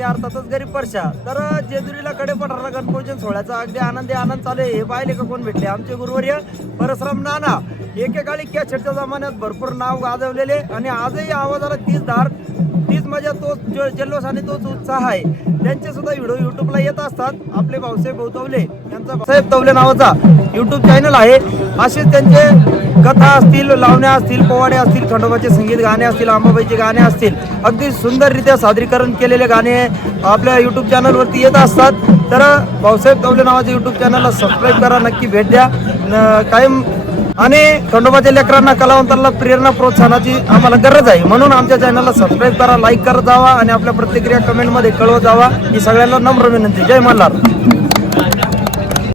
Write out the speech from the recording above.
मागे अर्थातच गरीब परशा. तर जेजुरीला कडेपठारला गणपूजन सोहळ्याचा अगदी आनंद चालू आहे. हे पाहिले का कोण भेटले? आमचे गुरुवर्य परशुराम नाना. एकेकाळी कॅसेटच्या जमान्यात भरपूर नाव गाजवलेले आणि आजही आवाजाला तीच धार, तीच मजा, तोच जल्लोष आणि तोच उत्साह आहे. त्यांचे सुद्धा व्हिडिओ युट्यूबला येत असतात. आपले भाऊसाहेब भाऊतवले यांचा भाऊसाहेब तवले नावाचा युट्यूब चॅनल आहे. असेच त्यांचे कथा असतील, लावण्या असतील, पोवाडे असतील, खंडोबाचे संगीत गाणे असतील, अंबाबाईचे गाणे असतील, अगदी सुंदररित्या सादरीकरण केलेले गाणे आपल्या युट्यूब चॅनलवरती येत असतात. तर भाऊसाहेब तवले नावाच्या युट्यूब चॅनलला सबस्क्राईब करा, नक्की भेट द्या. कायम आणि खंडोबाच्या लेकरांना, कलावंतांना प्रेरणा, प्रोत्साहनाची आम्हाला गरज आहे. म्हणून आमच्या चॅनलला सबस्क्राईब करा, लाईक करत जावा आणि आपल्या प्रतिक्रिया कमेंटमध्ये कळवत जावा. ही सगळ्यांना नम्र विनंती. जय मल्हार.